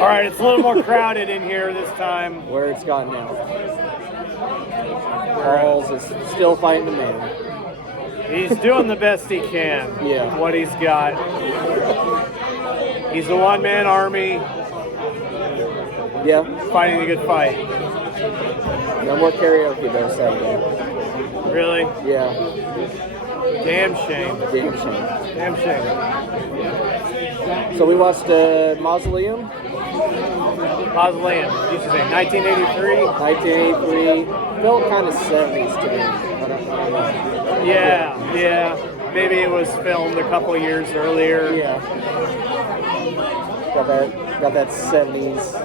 All right, it's a little more crowded in here this time. Where it's gone now. Pauls is still fighting the man. He's doing the best he can. Yeah. What he's got. He's a one-man army. Yeah. Fighting a good fight. No more karaoke though, sadly. Really? Yeah. Damn shame. Damn shame. Damn shame. So we watched Mausoleum. Mausoleum. You should say 1983. 1983. Felt kind of 70s to me. I don't know. Yeah. Maybe it was filmed a couple years earlier. Yeah. Got that 70s.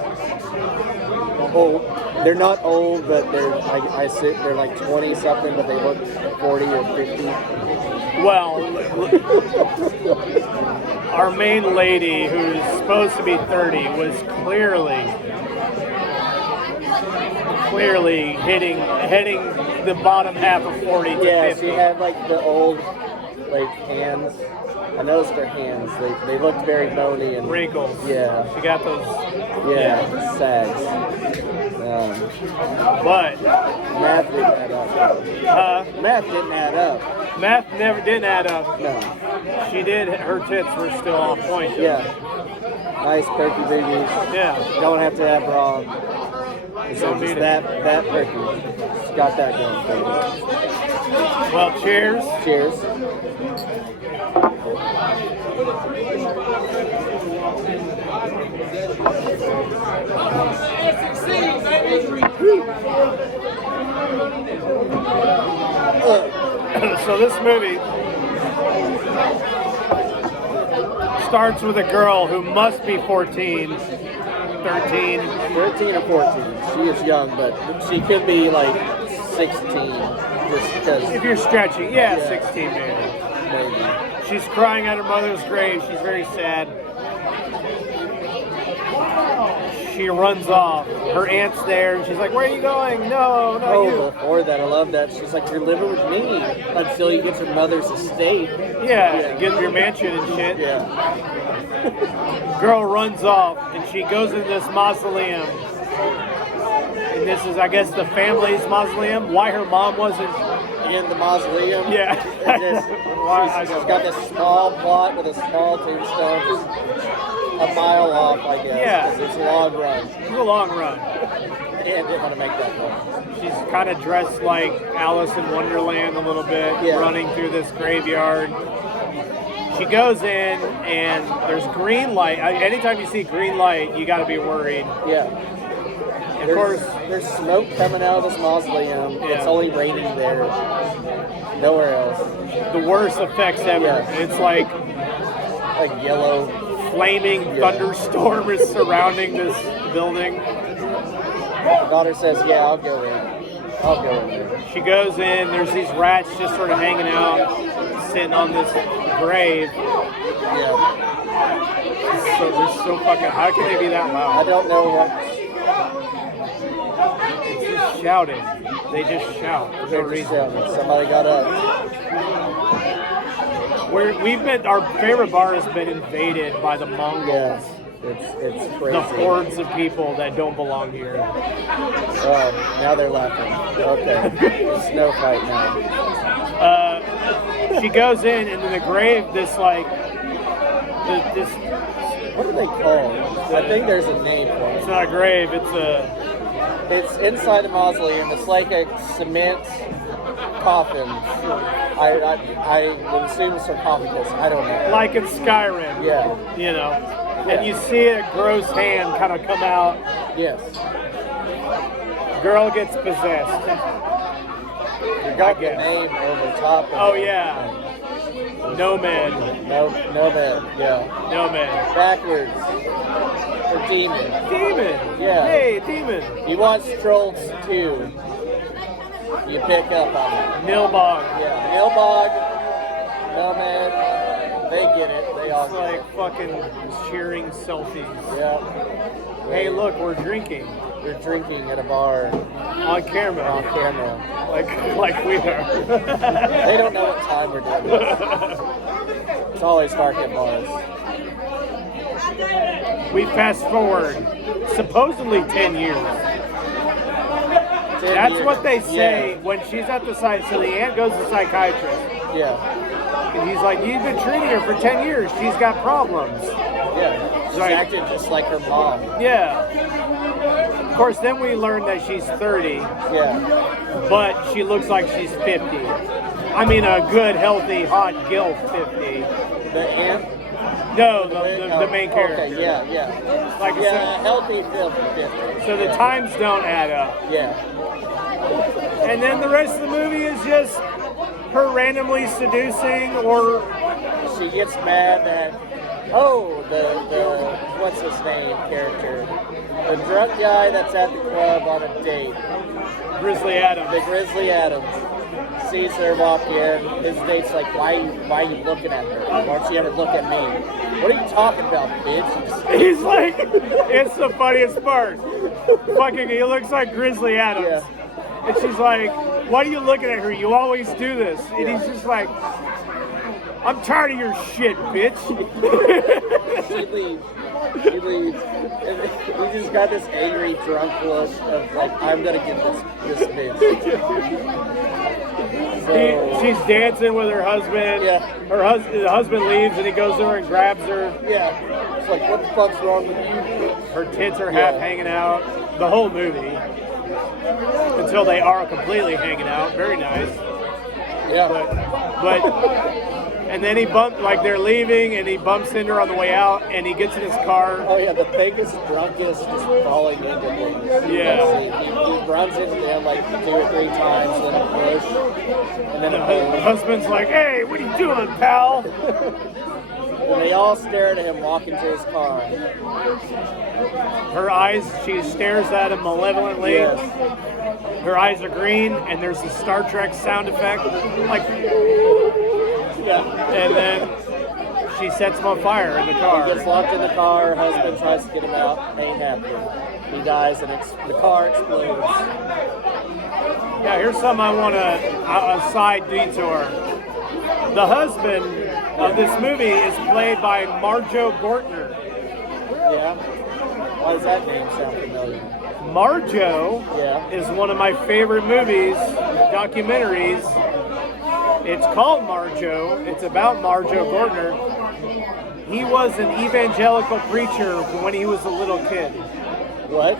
Old. They're not old, but they're like 20 something, but they look 40 or 50. Well, our main lady, who's supposed to be 30, was clearly heading the bottom half of 40 to 50. She had like the old hands. I noticed her hands. They looked very bony and wrinkles. Yeah. She got those. Yeah. Sags. But math didn't add up. Math didn't add up. Math never didn't add up. No. She did. Her tits were still on point. Though. Yeah. Nice perky boobies. Yeah. Don't have to have bra. So Don't just need that perky. Just got that going for you. Well, cheers. Cheers. So this movie starts with a girl who must be 14, 13. 13 or 14. She is young, but she could be like 16. Just because. If you're stretching, yeah. 16 maybe. She's crying at her mother's grave. She's very sad. She runs off. Her aunt's there, and she's like, "Where are you going? No, you." Before that, I love that. She's like, "You're living with me until you get your mother's estate." Yeah. Get your mansion and shit. Yeah. Girl runs off, and she goes into this mausoleum. And this is, I guess, the family's mausoleum. Why her mom wasn't in the mausoleum? Yeah. She's got this small plot with a small tombstone, just a mile off, I guess. Yeah. It's a long run. It's a long run. Yeah, didn't want to make that one. She's kind of dressed like Alice in Wonderland a little bit, running through this graveyard. She goes in, and there's green light. Anytime you see green light, you got to be worried. Yeah. Of course, there's smoke coming out of this mausoleum. Yeah. It's only raining there. Nowhere else. The worst effects ever. Yeah. It's like yellow. Flaming thunderstorm is surrounding this building. My daughter says, "Yeah, I'll go in. I'll go in there." She goes in. There's these rats just sort of hanging out, sitting on this grave. Yeah. They're so fucking. How can they be that loud? I don't know what. It's just shouting. They just shout for no reason. Somebody got up. Our favorite bar has been invaded by the Mongols. Yeah, it's crazy. The hordes of people that don't belong here. Oh, now they're laughing. Okay. Snow fight now. She goes in, and in the grave, this. What are they called? I think there's a name for it. It's not a grave, It's inside the mausoleum. It's like a cement coffin. I would assume it's sarcophagus. I don't know. Like in Skyrim. Yeah. You know. And you see a gross hand kind of come out. Yes. Girl gets possessed. You got the name over top of it. Yeah. Nomad. Nomad. Yeah. Nomad. Backwards. For demon. Demon. Yeah. Hey, demon. You watch Trolls 2. You pick up on it. Nilbog. Yeah. Nilbog. Nomad. They get it. They all get it. It's like fucking cheering selfies. Yeah. Hey, look, we're drinking. We're drinking at a bar. On camera. On camera. Like we are. They don't know what time we're doing this. It's always dark at bars. We fast forward supposedly 10 years. That's what they say when she's at the site. So the aunt goes to the psychiatrist. Yeah. And he's like, you've been treating her for 10 years. She's got problems. Yeah. She's like, acting just like her mom. Yeah. Of course, then we learn that she's 30. Yeah. But she looks like she's 50. I mean, a good, healthy, hot gilf 50. The aunt? No, the main character. Okay, yeah. Like yeah, healthy 50. So the times don't add up. Yeah. And then the rest of the movie is just her randomly seducing, or she gets mad that the what's his name character, the drunk guy that's at the club on a date, Grizzly Adams. The Grizzly Adams sees her walk in. His date's like, why are you looking at her? Why don't you ever look at me? What are you talking about, bitch? He's like, it's the funniest part. Fucking, he looks like Grizzly Adams. Yeah. And she's like, why are you looking at her? You always do this. And he's just like, I'm tired of your shit, bitch. She leaves. And he just got this angry, drunk look of like, I'm gonna get this bitch. So, she's dancing with her husband. Yeah. The husband leaves and he goes to her and grabs her. Yeah. It's like, what the fuck's wrong with you? Her tits are half hanging out. The whole movie. Until they are completely hanging out. Very nice. Yeah. But and then he they're leaving and he bumps into her on the way out and he gets in his car. Oh yeah, the fakest, drunkest, just falling into things. Yeah. He runs into them like 2 or 3 times, then a push, and then the husband's like, hey, what are you doing, pal? And they all stare at him walking to his car. Her eyes, she stares at him malevolently. Yes. Her eyes are green, and there's a Star Trek sound effect, like, yeah. And then she sets him on fire in the car. He gets locked in the car. Her husband tries to get him out. Ain't happening. He dies, and the car explodes. Yeah, here's something I want a side detour. The husband of this movie is played by Marjo Gortner. Yeah. Why does that name sound familiar? Marjo is one of my favorite movies, documentaries. It's called Marjo. It's about Marjo Gortner. He was an evangelical preacher when he was a little kid. What?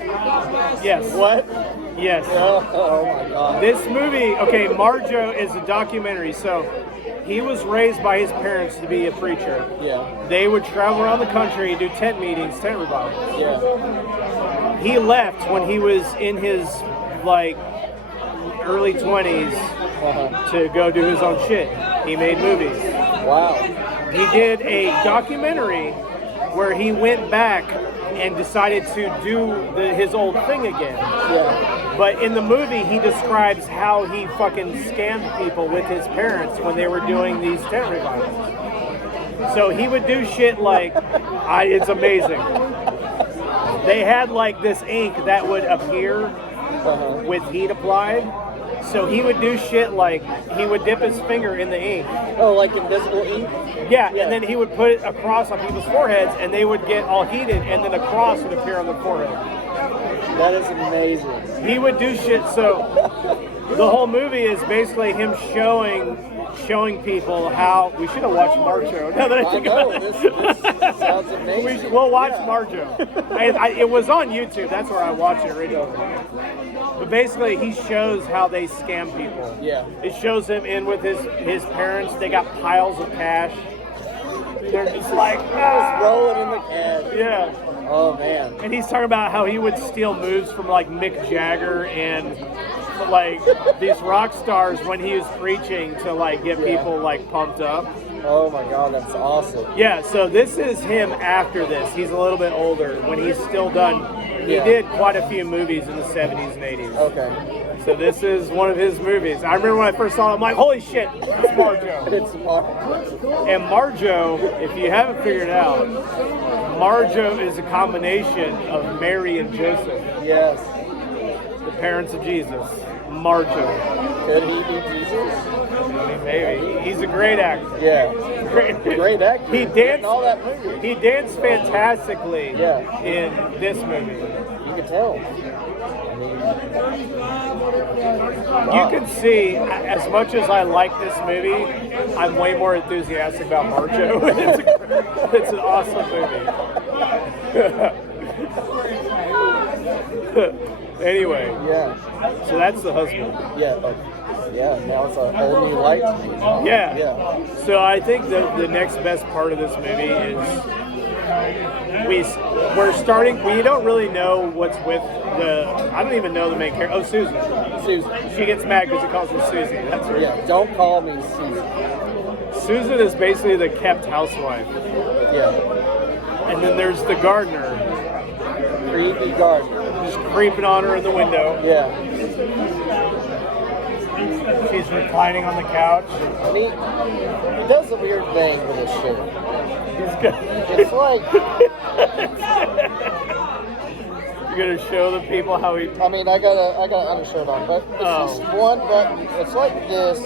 Yes. What? Yes. Oh my God. This movie, okay, Marjo is a documentary. So he was raised by his parents to be a preacher. Yeah. They would travel around the country and do tent meetings, tent revivals. Yeah. He left when he was in his early 20s to go do his own shit. He made movies. Wow. He did a documentary where he went back and decided to do his old thing again. Yeah. But in the movie, he describes how he fucking scammed people with his parents when they were doing these tent revivals. So he would do shit like, it's amazing. They had this ink that would appear with heat applied. So he would do shit like he would dip his finger in the ink. Oh, like invisible ink? Yeah, and then he would put it across on people's foreheads and they would get all heated and then a cross would appear on the forehead. That is amazing. He would do shit, so the whole movie is basically him showing people how we should have watched Marjo. Now that I think about it. This sounds amazing. We'll watch Marjo. It was on YouTube. That's where I watched it originally. But basically, he shows how they scam people. Yeah. It shows him in with his parents. They got piles of cash. They're just like, just rolling in the cash. Yeah. Oh man. And he's talking about how he would steal moves from Mick Jagger and these rock stars when he was preaching to get people pumped up. Oh my God, that's awesome. Yeah, so this is him after this. He's a little bit older when he's still done. He did quite a few movies in the 70s and 80s. Okay. So this is one of his movies. I remember when I first saw it, I'm like, holy shit, it's Marjo. It's Marjo. And Marjo, if you haven't figured it out, Marjo is a combination of Mary and Joseph. Yes. The parents of Jesus. Marjo. Could he be Jesus? I mean, maybe. He's a great actor. Yeah. great actor. He in danced all that movie. He danced fantastically Yeah. in this movie. You can tell. You can see, as much as I like this movie, I'm way more enthusiastic about Marjo. It's an awesome movie. Anyway, Yeah. so that's the husband. Yeah. Yeah. Now it's a whole new light to me. Yeah. Yeah. So I think the next best part of this movie is we're starting. We don't really know what's with the. I don't even know the main character. Oh, Susan. Susan. She gets mad because he calls her Susie. That's her. Yeah. Don't call me Susan. Susan is basically the kept housewife. Yeah. And then there's the gardener. Creepy gardener. Just creeping on her in the window. Yeah. She's reclining on the couch. And he does a weird thing with his shirt. He's good. It's like, You're gonna show the people how he. I mean, I got an undershirt on, but it's just one button. It's like this,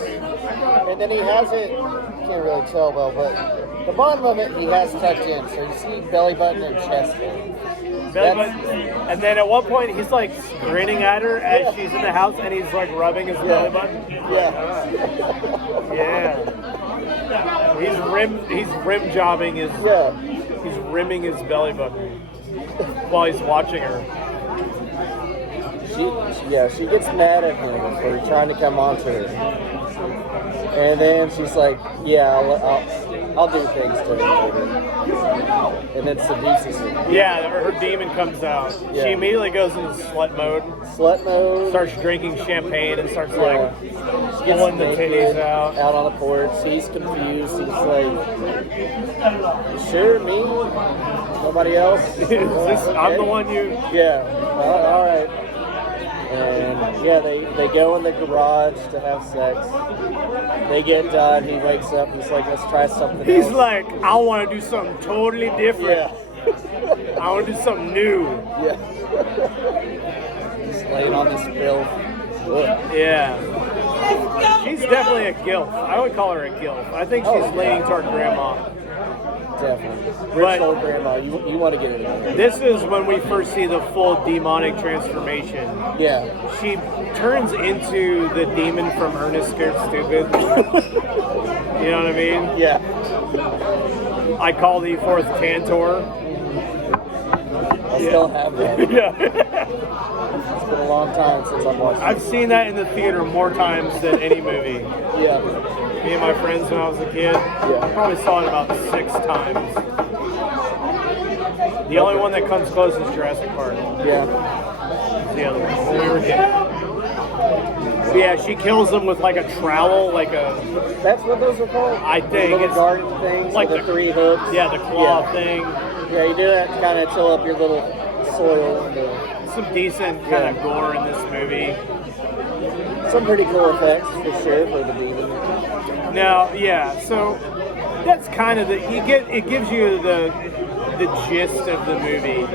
and then he has it. Can't really tell well, but the bottom of it he has tucked in, so you see belly button and chest hair. Belly button. And then at one point he's like grinning at her as she's in the house, and he's like rubbing his belly button. Yeah. Yeah. He's rim jobbing his. Yeah. He's rimming his belly button while he's watching her. She gets mad at him for trying to come on to her, and then she's like, "Yeah, I'll do things to her later," and then seduces her. Yeah, her demon comes out. Yeah. She immediately goes into slut mode. Slut mode. Starts drinking champagne and starts She gets pulling the naked, titties out. on the porch. He's confused. He's like, "Sure, me? Nobody else?" I'm the one you. Yeah. All right. And yeah, they go in the garage to have sex. They get done. He wakes up and he's like, "Let's try something He's else." like, I want to do something totally different. Yeah. I want to do something new. Yeah. Just laying on this filth. Ugh. Yeah. She's definitely a gilf. I would call her a gilf. I think she's leaning toward grandma. Definitely. But- Rich old grandma. You want to get it in. This is when we first see the full demonic transformation. Yeah. She turns into the demon from Ernest Scared Stupid. You know what I mean? Yeah. I call thee forth Tantor. I still have that. Yeah. It's been a long time since I've watched it. I've seen that in the theater more times than any movie. Yeah. Me and my friends when I was a kid, probably saw it about 6 times. The only one that comes close is Jurassic Park. Yeah. The other one, when we were kids. Yeah, she kills them with like a trowel, like a. That's what those are called? I think little it's garden things, like with the 3 hooks. Yeah, the claw Yeah. thing. Yeah, you do that to kind of chill up your little soil. Some decent kind of gore in this movie. Some pretty cool effects for sure for the demon. Now, yeah, so that's kind of it gives you the gist of the movie.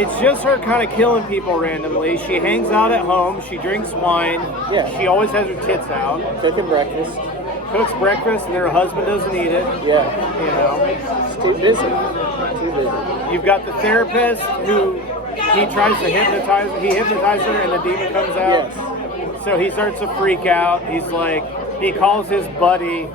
It's just her kind of killing people randomly. She hangs out at home, she drinks wine, Yeah. she always has her tits out, Cooking breakfast. cooks breakfast, and her husband doesn't eat it, Yeah. you know. It's too busy. Too busy. You've got the therapist who he tries to hypnotize her, he hypnotizes her and the demon comes out. Yes. So he starts to freak out. He's like, he calls his buddy.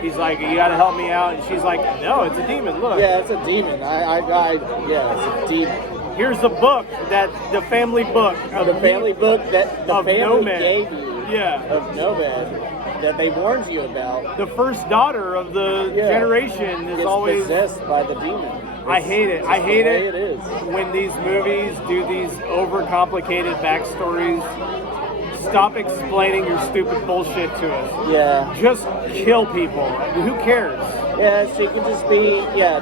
He's like, you gotta help me out. And she's like, no, it's a demon, look. Yeah, it's a demon. Yeah, it's a demon. Here's the book, the family book. The family book that the of family Nomad. gave you. Yeah. Of Nomad that they warned you about. The first daughter of the generation is It's always possessed by the demon. I hate it. I hate it is. when these movies do these overcomplicated backstories. Stop explaining your stupid bullshit to us. Yeah. Just kill people. Who cares? Yeah, she could just be,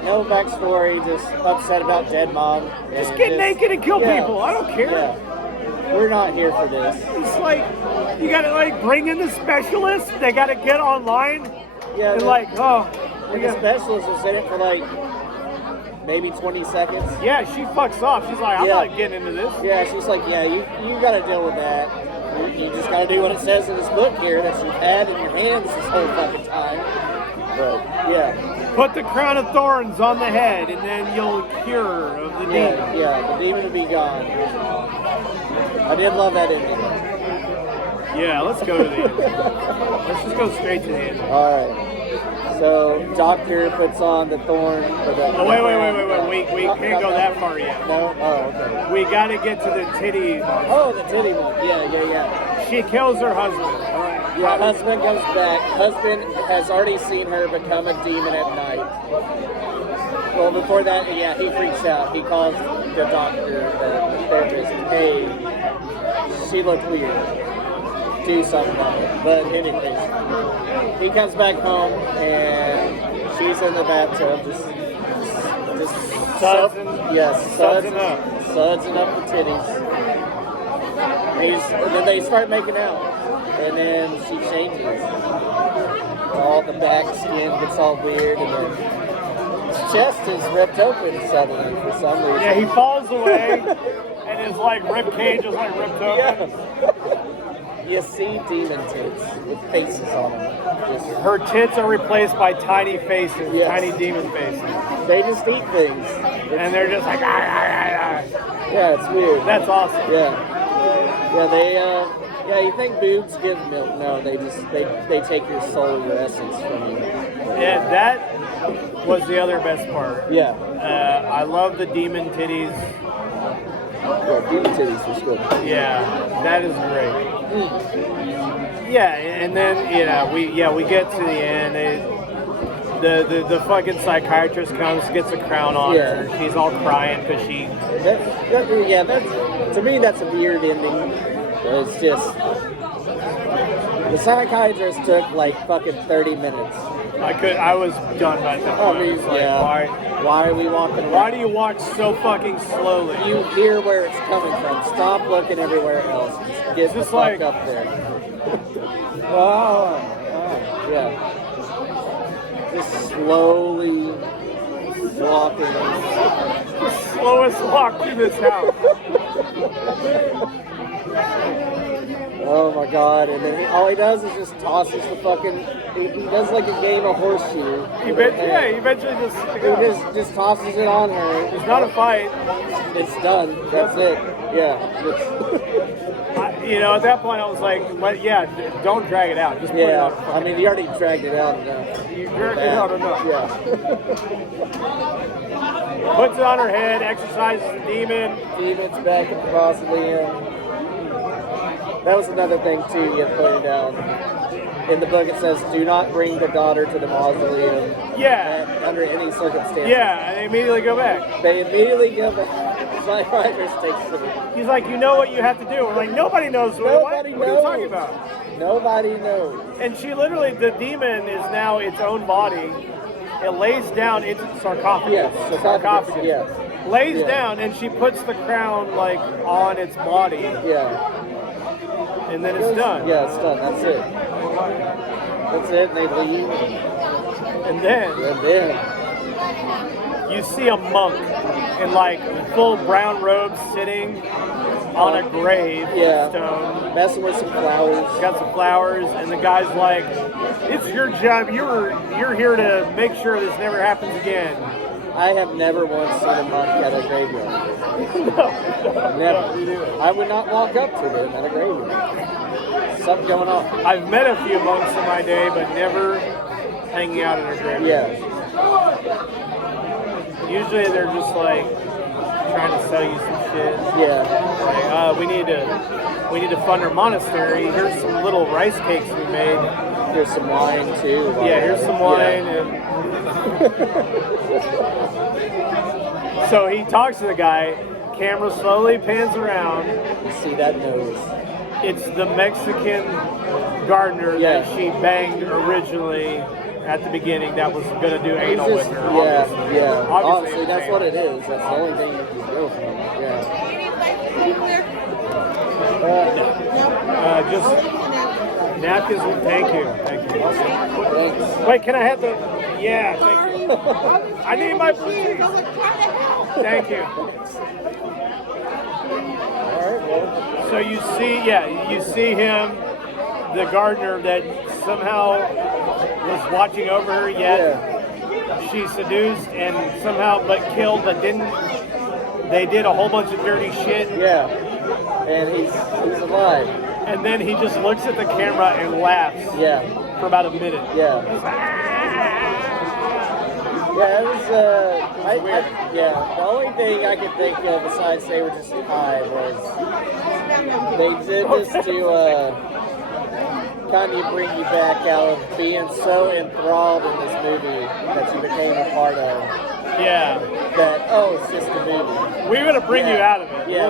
no backstory, just upset about dead mom. Just get naked and kill people. I don't care. Yeah. We're not here for this. It's like, you gotta bring in the specialists. They gotta get online. Yeah. And the specialist was in it for maybe 20 seconds. Yeah, she fucks off. She's like, I'm not getting into this. Yeah, she's like, you gotta deal with that. You just gotta do what it says in this book here that you've had in your hands this whole fucking time. Yeah. Put the crown of thorns on the head, and then you'll cure of the demon. Yeah, the demon will be gone. I did love that ending. Yeah, let's go to the end. Let's just go straight to the end. All right. So, Doctor puts on the thorn. Oh, wait. We can't go that far yet. No? Oh, okay. We got to get to the titty. Oh, the titty one. Yeah. She kills her husband. Yeah, husband comes back. Husband has already seen her become a demon at night. Well, before that, yeah, he freaks out. He calls the doctor, the therapist, hey, she looked weird. Do something about it. But anyways, he comes back home and she's in the bathtub, just sudsing up the titties. And then they start making out, and then she changes. All the back skin gets all weird, and then his chest is ripped open suddenly for some reason. Yeah, he falls away, and his rib cage is ripped open. Yeah. You see demon tits with faces on them. Her tits are replaced by tiny faces, Yes. tiny demon faces. They just eat things. And they're just like, ah. Yeah, it's weird. That's awesome. Yeah, you think boobs give milk? No, they take your soul, your essence from you. Yeah, that was the other best part. Yeah. I love the demon titties. Yeah, demon titties was good. Yeah, that is great. Yeah, and then we get to the end. The fucking psychiatrist comes, gets a crown on her. She's all crying because she. To me that's a weird ending. It's just the psychiatrist took fucking 30 minutes. I was done by that point. Why are we walking? Why do you walk so fucking slowly? You hear where it's coming from. Stop looking everywhere else. Just get the fuck up there. Yeah. Just slowly walking. The slowest walk through this house. Oh my god, and then all he does is just tosses the fucking, he does a game of horseshoe. He eventually just tosses it on her. It's not a fight. It's done. That's it. Yeah. At that point I was like, don't drag it out. Just put it out. I mean, you already dragged it out enough. You dragged it out enough. Yeah. Puts it on her head, exercises the demon. Demon's back at the Mausoleum. That was another thing too you had pointed out. In the book it says, do not bring the daughter to the Mausoleum. Yeah. Under any circumstances. Yeah, and they immediately go back. They immediately go back. Psychiatrist takes it. He's like, you know what you have to do. We're like, nobody knows. Nobody knows. What are you talking about? Nobody knows. And she literally, the demon is now its own body. It lays down into the sarcophagus. Yes, sarcophagus. Yes. Lays down, and she puts the crown on its body. Yeah. And then it's done. Yeah, it's done. That's it. That's it, and they leave. And then you see a monk in full brown robes sitting on a grave stone. Messing with some flowers. Got some flowers, and the guy's like, it's your job. You're here to make sure this never happens again. I have never once seen a monk at a graveyard. No. Never. I would not walk up to them at a graveyard. Something going on. I've met a few monks in my day, but never hanging out in a graveyard. Yeah. Usually they're just trying to sell you some shit. Yeah. We need to fund our monastery. Here's some little rice cakes we made. Here's some wine too. Here's some wine and. So he talks to the guy. Camera slowly pans around. You see that nose. It's the Mexican gardener that she banged originally at the beginning. That was going to do anal with her. Yeah. Obviously, that's what it is. That's the only thing you can go from. Yeah. Just napkins. Thank you. Wait, can I have the? Yeah, thank you. I need my please. Thank you. So you see him, the gardener that somehow was was watching over her, yet she seduced and somehow but killed, but didn't. They did a whole bunch of dirty shit. Yeah. And he's alive. And then he just looks at the camera and laughs. Yeah. For about a minute. Yeah. Yeah, it was, the only thing I could think of besides they were just high was they did this to kind of bring you back out of being so enthralled in this movie that you became a part of. Yeah. That, it's just a movie. We're going to bring you out of it. Yeah,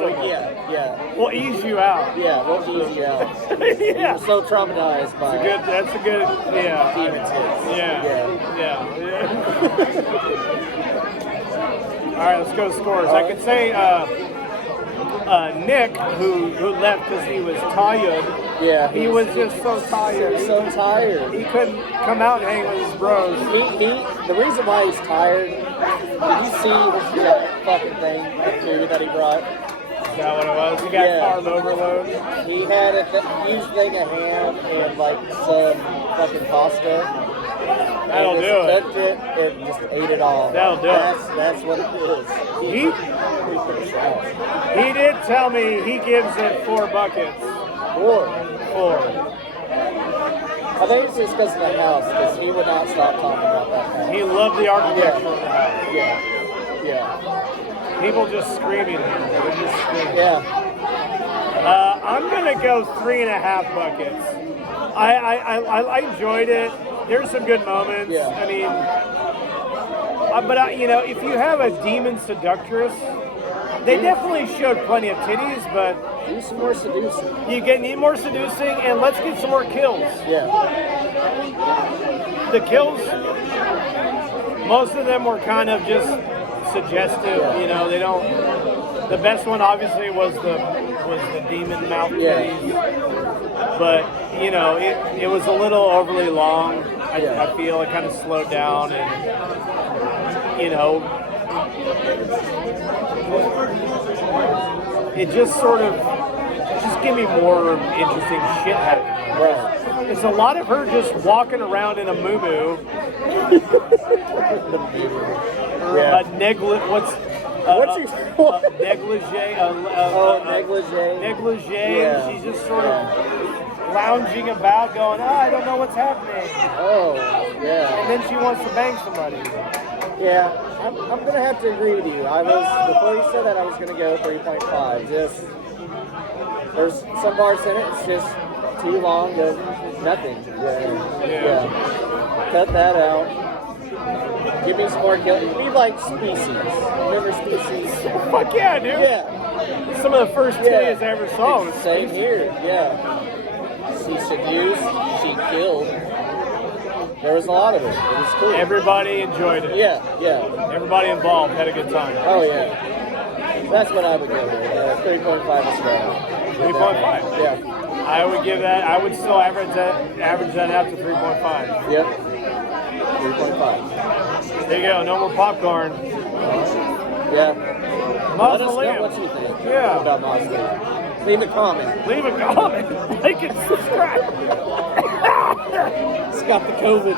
We'll ease you out. Yeah, we'll ease you out. Yeah. I'm so traumatized by it. That's a good, yeah. Demon tits. Yeah. All right, let's go to scores. I could say Nick, who left because he was tired. Yeah. He was just so tired. So tired. He couldn't come out and hang with his bros. The reason why he's tired, did you see his giant fucking thing, that movie that he brought? Is that what it was? He got carb overload? He had a huge thing of ham and like some fucking pasta. That'll do it. Cooked it and just ate it all. That'll do it. That's what it is. He did tell me he gives it 4 buckets. 4. I think it's just because of the house, because he would not stop talking about that house. He loved the architecture of the house. Yeah. People just screaming here. They're just screaming. Yeah. I'm gonna go 3.5 buckets. I enjoyed it. There's some good moments. Yeah. I mean, but if you have a demon seductress, they definitely showed plenty of titties, but do some more seducing. Need more seducing, and let's get some more kills. Yeah. The kills, most of them were kind of just suggestive. Yeah. They don't. The best one obviously was the demon mouth titties, but it was a little overly long. I feel it kind of slowed down, and it just sort of give me more interesting shit happening. Right. It's a lot of her just walking around in a moo-moo. Negligee. Negligee. Yeah. She's just sort of lounging about, going, I don't know what's happening. Oh, yeah. And then she wants to bang somebody. Yeah, I'm gonna have to agree with you. Before you said that, I was gonna go 3.5. There's some parts in it, it's just too long of nothing. Yeah. Cut that out. Give me some more kills. We like Species. Remember Species? Fuck yeah, dude. Yeah. Some of the first titties I ever saw was same here. Yeah. She seduced. She killed. There was a lot of it. It was cool. Everybody enjoyed it. Yeah. Everybody involved had a good time. Oh yeah. That's what I would give it. 3.5 is fair. 3.5. Yeah. I would give that. I would still average that out to 3.5. Yep. 3.5. There you go. No more popcorn. Yeah. Mausoleum. Let us know what you think about Mausoleum. Leave a comment. Like and subscribe. It's got the COVID.